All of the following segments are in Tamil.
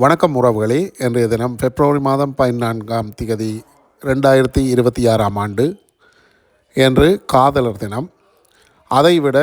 வணக்கம் உறவுகளே. இன்றைய தினம் பிப்ரவரி மாதம் 14ஆம் தேதி 2026ஆம் ஆண்டு என்று காதலர் தினம். அதைவிட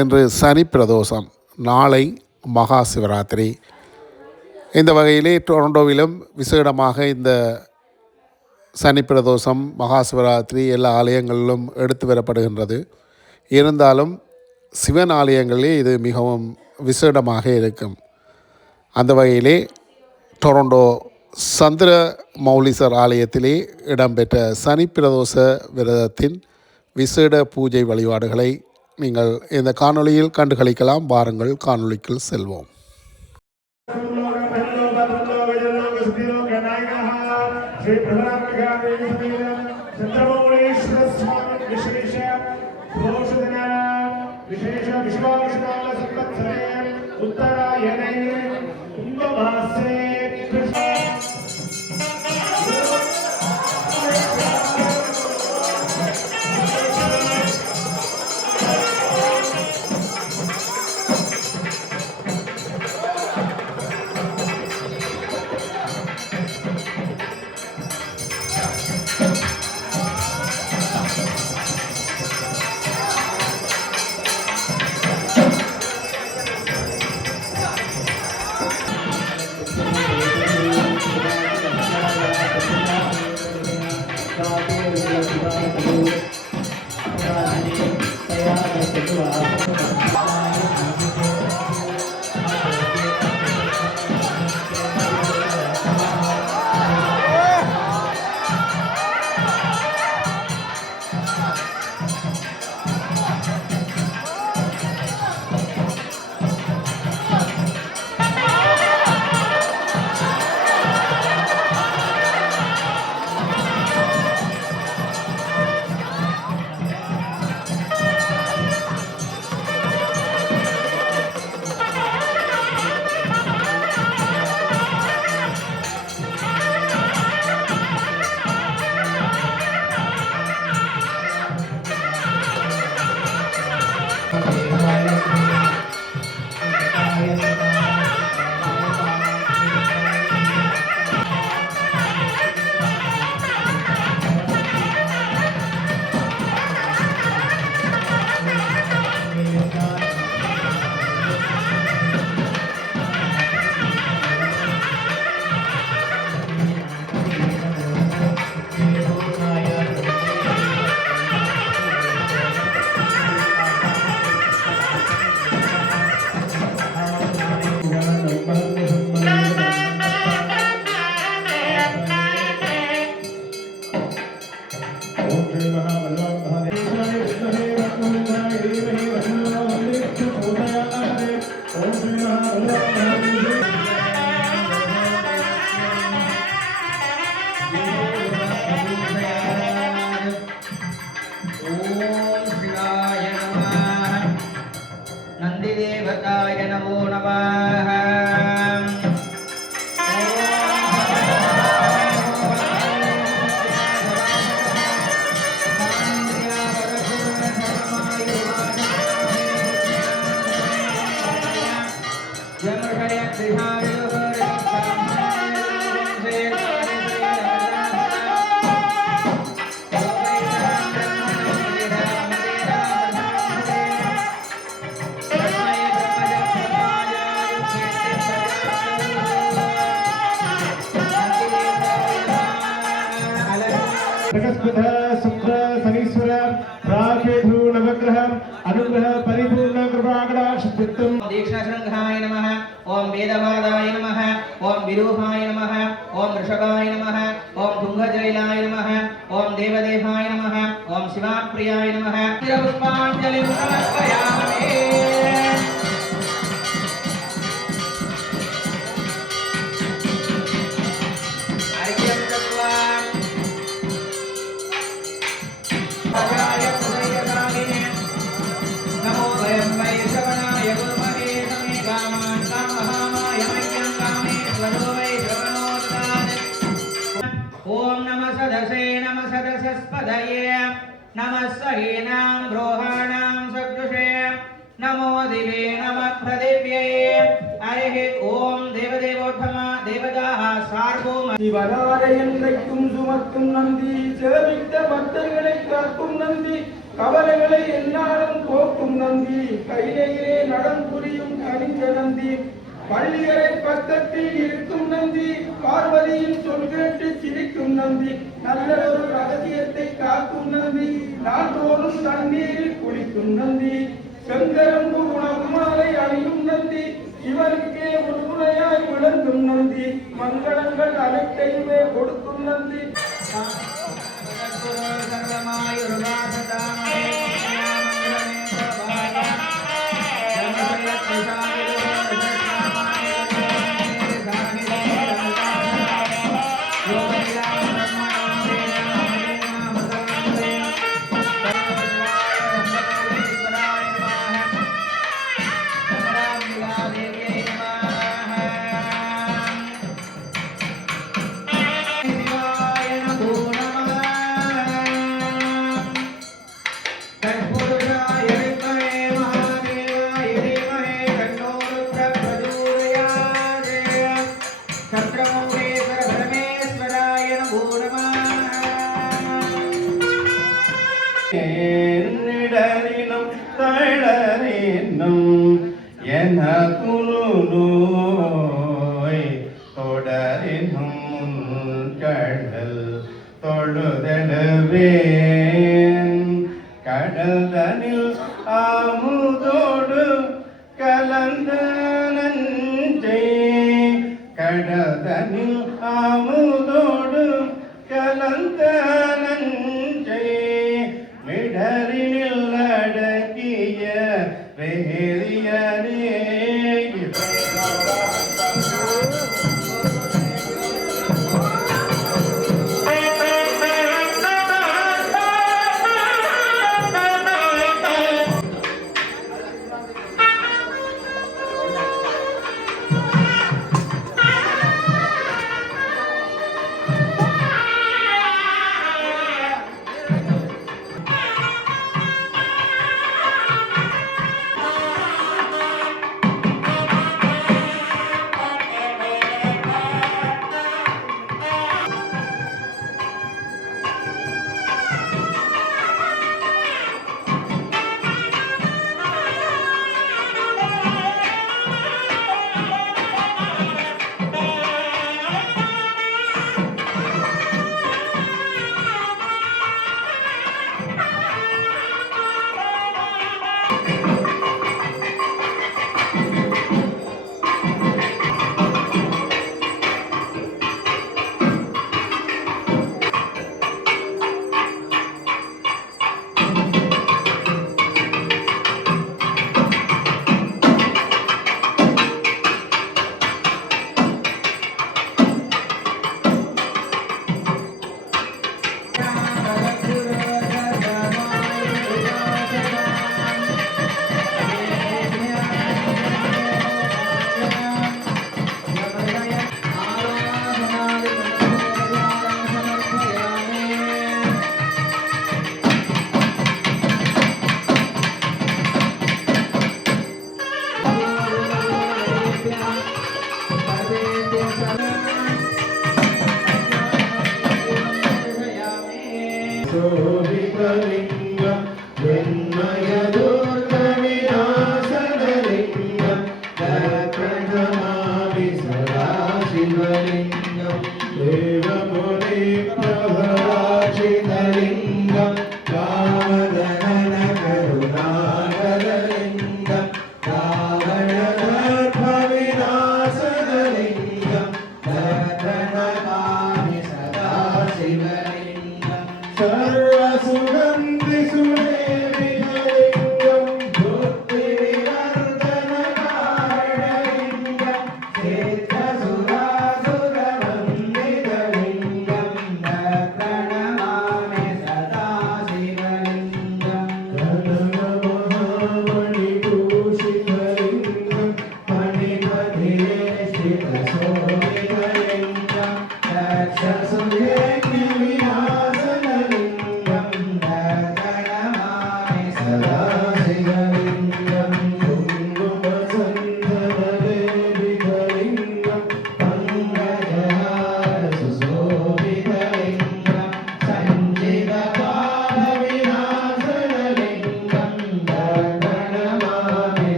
இன்று சனி பிரதோஷம், நாளை மகா சிவராத்திரி. இந்த வகையிலே டொரண்டோவிலும் விசேடமாக இந்த சனி பிரதோஷம், மகா சிவராத்திரி எல்லா ஆலயங்களிலும் எடுத்து வரப்படுகின்றது. இருந்தாலும் சிவன் ஆலயங்களிலே இது மிகவும் விசேடமாக இருக்கும். அந்த வகையிலே டொரண்டோ சந்திர மௌலீஸ்வர் ஆலயத்திலே இடம்பெற்ற சனி பிரதோஷ விரதத்தின் விசேட பூஜை வழிபாடுகளை நீங்கள் இந்த காணொளியில் கண்டுகளிக்கலாம். வாருங்கள், காணொளிக்குள் செல்வோம். दीक्षाशृंगाय नमः। ओम वेदवादाय नमः। ओम विरूपाय नमः। ओम ऋषभाय नमः। ओम तुंगजैलाय नमः। ओम देवदेवाय नमः। ओम शिवाप्रियाय नमः। पुष्पांजलिं समर्पयामि। नमः सहीनां ब्रोहाणां सदृशे नमो दिवे नमः प्रदिव्ये। हरिः ओम देवदेवो திலோத்தமா தேவதாக சார்வோம் சிவனாரை என்றைக்கும் சுமக்கும் நந்தி சேவித்த பக்தர்களை காக்கும் நந்தி கவலைகளை எந்நாளும் போக்கும் நந்தி கையிலே நடம் புரியும் கனிஞ்ச நந்தி பள்ளியறை பக்கத்தில் இருக்கும் நந்தி பார்வதியின் சொல் கேட்டு சிரிக்கும் நந்தி நல்ல ஒரு ரகசியத்தை காக்கும் நந்தி நாள்தோறும் தண்ணீரில் குளிக்கும் நந்தி செங்கரம்பு உணவு மாலை அணியும் நந்தி இவருக்கே உறுதுணையாய் விளங்கும் நந்தி மங்களங்கள் அனைத்தையுமே கொடுக்கும் நந்தி என்னிடரினும் தளரினும் என குருநோய் தொடரினும் கடல் தொழுதெழுவேன் கடல் தனில் ஆமுதோடு கலந்த நஞ்சை கடல் தனில் ஆமுதோடு கலந்த நஞ்சை மிடரினில் அடக்கிய வேலியரே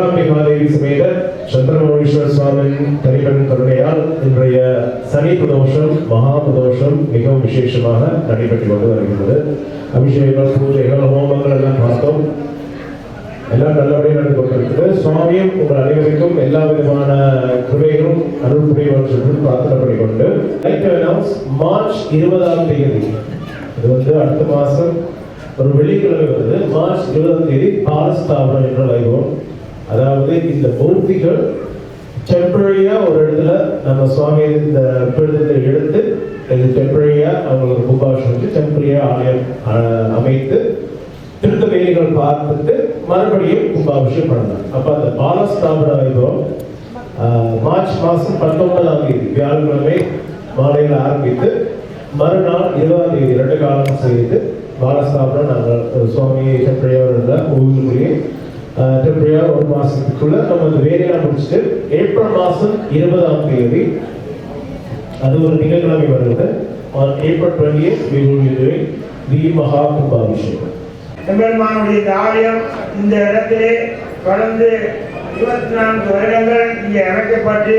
மகாதேவி சமேத சந்திரமௌலீஸ்வர சுவாமியின் தனிப்பெரும் கருணையால் இன்றைய சனி பிரதோஷம் மகா பிரதோஷம் மிகவும் விசேஷமாக நடைபெற்றுக் கொண்டு வருகிறது. அபிஷேகங்கள் பூஜைகள் ஹோமங்கள் எல்லாம் பார்த்தோம். எல்லாம் நல்லபடியாக நடந்து கொண்டிருக்கிறது. சுவாமியும் உங்கள் அனைவருக்கும் எல்லா விதமான கிருபைகளும் அருள் புரியும் என்று பிரார்த்தனை பண்ணிக்கொண்டு மார்ச் 20ஆம் தேதி, இது அடுத்த மாதம் ஒரு வெள்ளிக்கிழமை வருது. மார்ச் 20ஆம் தேதி பாலஸ்தாபனம் என்ற வைபவம். அதாவது இந்த மூர்த்திகள் டெம்பரரியா ஒரு இடத்துல நம்ம சுவாமி இந்த பீடத்தை எடுத்து இது டெம்பரரியா அவங்களுக்கு கும்பாபிஷேகம் வச்சு டெம்பரரியா ஆலயம் அமைத்து திருத்த வேலைகள் பார்த்துட்டு மறுபடியும் கும்பாபிஷேகம் பண்ணலாம். அப்ப அந்த பாலஸ்தாபன வைபவம் மார்ச் மாதம் 19ஆம் தேதி வியாழக்கிழமை மாலையில் ஆரம்பித்து மறுநாள் 20ஆம் தேதி 2 காலம் செய்து பாலஸ்தாபனம் நாங்கள் சுவாமி டெம்பரரியா கோவிலுக்குரிய டெம்பரரியா ஒரு மாசத்துக்குள்ள நம்ம இந்த வேலையெல்லாம் முடிச்சுட்டு ஏப்ரல் மாதம் 20ஆம் தேதி அது ஒரு திங்கட்கிழமை வருகிறது. On April 20th we will be doing the மகா கும்பாபிஷேகம். எம்பெருமானுடைய இந்த ஆலயம் இந்த இடத்திலே தொடர்ந்து 24 வருடங்கள் இங்கே அமைக்கப்பட்டு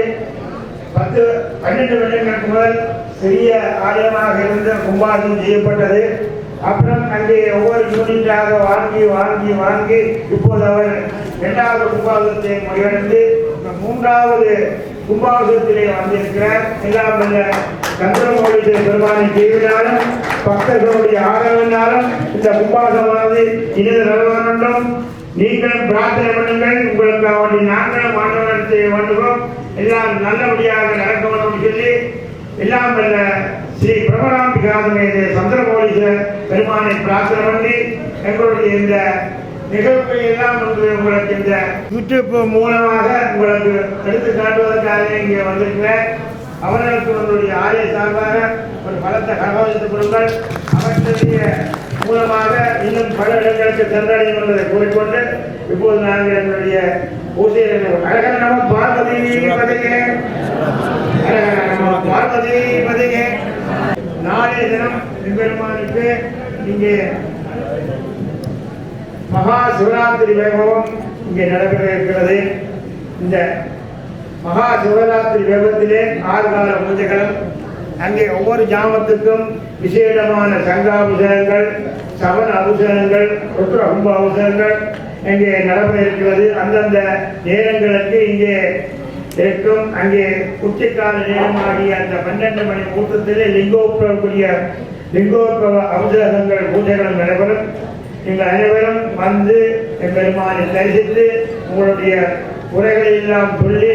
12 வருடங்களுக்கு முதல் சிறிய ஆலயமாக இருந்த கும்பாபிஷேகம் செய்யப்பட்டது. அப்புறம் அங்கே ஒவ்வொரு யூனிட்டாக வாங்கி இப்போது அவர் 2வது கும்பாபிஷேகத்தை முடிவடைந்து 3வது கும்பாபிஷேகத்திலே வந்திருக்கிறார். எல்லாம் வல்ல சந்திரமௌலீஸ்வர பெருமானின் தீவினாலும் பக்தர்களுடைய ஆதரவினாலும் இந்த கும்பாபிஷேகமானது இனிது நலவானும் நீங்களும் பிரார்த்தனை பண்ணுங்கள். உங்களுக்கு நாங்களும் ஆண்டவன் செய்ய வேண்டுவோம். எல்லாம் நல்லபடியாக நடக்க வேண்டும் சொல்லி எல்லாம் வல்ல ஸ்ரீ பிரபலாம்பிகாசமேத சந்திரமௌலீஸ்வர பெருமானை பிரார்த்தனை பண்ணி எங்களுடைய இந்த நிகழ்வை எல்லாம் உங்களுக்கு இந்த யூடியூப் மூலமாக உங்களுக்கு எடுத்து காட்டுவதற்காக இங்கே வந்திருக்கிறேன். அவர்களுக்கு உங்களுடைய ஆலய சார்பாக ஒரு பலத்த கரகோஷத்துக் கொடுங்கள். அவர்களுடைய மூலமாக இன்னும் பல இடங்களுக்கு சென்றடையும் என்பதை கூறிக்கொண்டு இப்போது நாங்கள் எங்களுடைய பூஜையை அழகர நம பார்வதி பதிகே பார்வதி பதிகே. நாளைய தினம் பெருமானுக்கு இங்கே மகா சிவராத்திரி வைபவம் இங்கே நடைபெற இருக்கிறது. இந்த மகா சிவராத்திரி வைபவத்திலே 6 கால பூஜைகளும் அங்கே ஒவ்வொரு ஜாமத்துக்கும் விசேடமான சங்காபிஷேகங்கள், சவன அபிஷேகங்கள், ருத்ர கும்ப அபிஷேகங்கள் இங்கே நடைபெற இருக்கிறது. அந்தந்த நேரங்களுக்கு இங்கே இருக்கும். அங்கே உச்சிக்கால நேரமாகிய அந்த 12 மணி முகூர்த்தத்திலே லிங்கோத்பவ அபிஷேகங்கள் பூஜைகளும் நடைபெறும். நீங்கள் அனைவரும் வந்து பெருமானை தரிசித்து உங்களுடைய குறைகளை எல்லாம் சொல்லி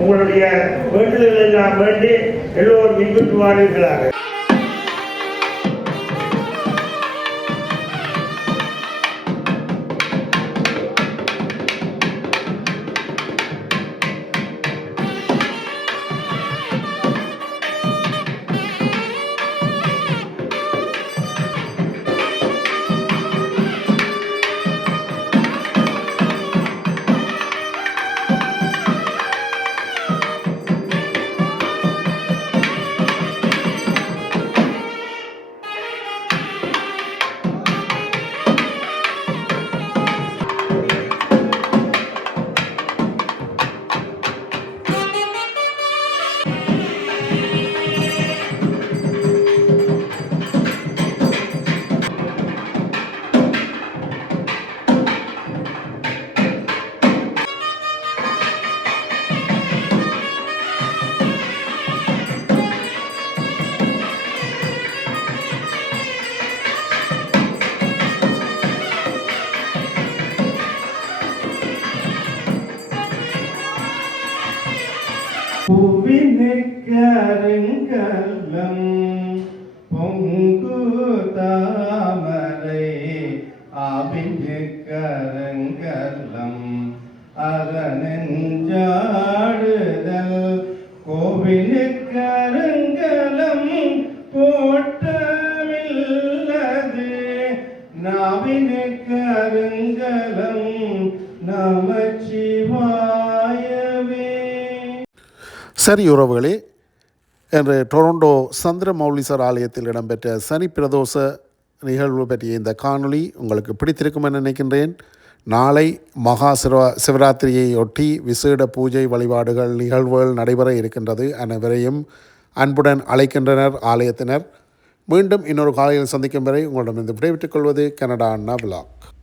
உங்களுடைய வேண்டுதல் எல்லாம் வேண்டி எல்லோரும் இன்புற்று வாழ்வீர்களாக. பூவினுக்கருங்கல்லம் பொங்கு தாமரை ஆவினுக்கருங்கல்லம் அரணெஞ்சாடுதல் கோவினுக்கருங்கலம் போட்டமில்லது நாவினுக்கருங்கலம் நமச்சிவாயவே. சரி உறவுகளே, இன்று டொரண்டோ சந்திரமௌலீஸ்வர் ஆலயத்தில் இடம்பெற்ற சனி பிரதோஷ நிகழ்வு பற்றிய இந்த காணொளி உங்களுக்கு பிடித்திருக்கும் என நினைக்கின்றேன். நாளை மகா சிவராத்திரியை ஒட்டி விசேட பூஜை வழிபாடுகள் நிகழ்வுகள் நடைபெற இருக்கின்றது. அனைவரையும் அன்புடன் அழைக்கின்றனர் ஆலயத்தினர். மீண்டும் இன்னொரு காலையில் சந்திக்கும் வரை உங்களிடமிருந்து விடைபெற்றுக் கொள்வது கனடா அண்ணா விலாக்.